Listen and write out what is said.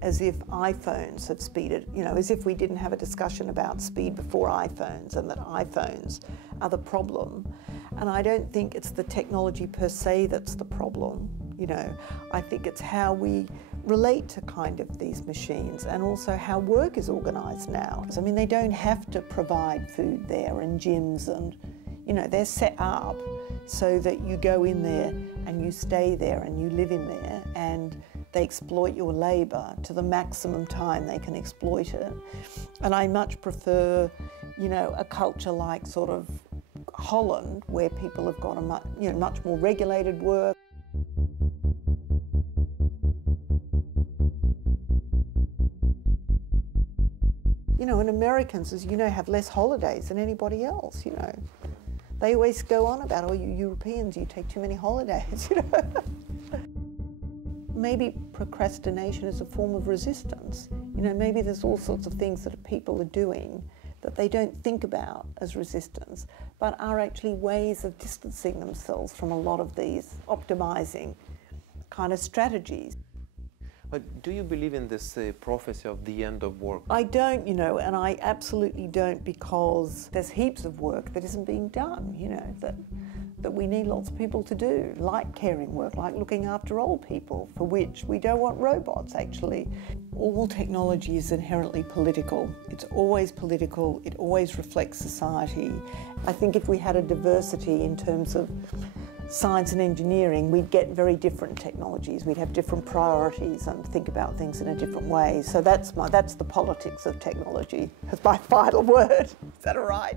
As if iPhones have speeded, as if we didn't have a discussion about speed before iPhones and that iPhones are the problem. And I don't think it's the technology per se that's the problem, I think it's how we relate to kind of these machines and also how work is organised now. I mean, they don't have to provide food there and gyms and, they're set up so that you go in there and you stay there and you live in there and they exploit your labour to the maximum time they can exploit it. And I much prefer, a culture like sort of Holland, where people have got a much more regulated work. And Americans, as you know, have less holidays than anybody else, They always go on about, oh, you Europeans, you take too many holidays, Maybe procrastination is a form of resistance. Maybe there's all sorts of things that people are doing that they don't think about as resistance, but are actually ways of distancing themselves from a lot of these optimizing kind of strategies. But do you believe in this prophecy of the end of work? I don't, and I absolutely don't, because there's heaps of work that isn't being done, that we need lots of people to do, like caring work, like looking after old people, for which we don't want robots, actually. All technology is inherently political. It's always political. It always reflects society. I think if we had a diversity in terms of science and engineering, we'd get very different technologies. We'd have different priorities and think about things in a different way. So that's the politics of technology. That's my final word. Is that all right?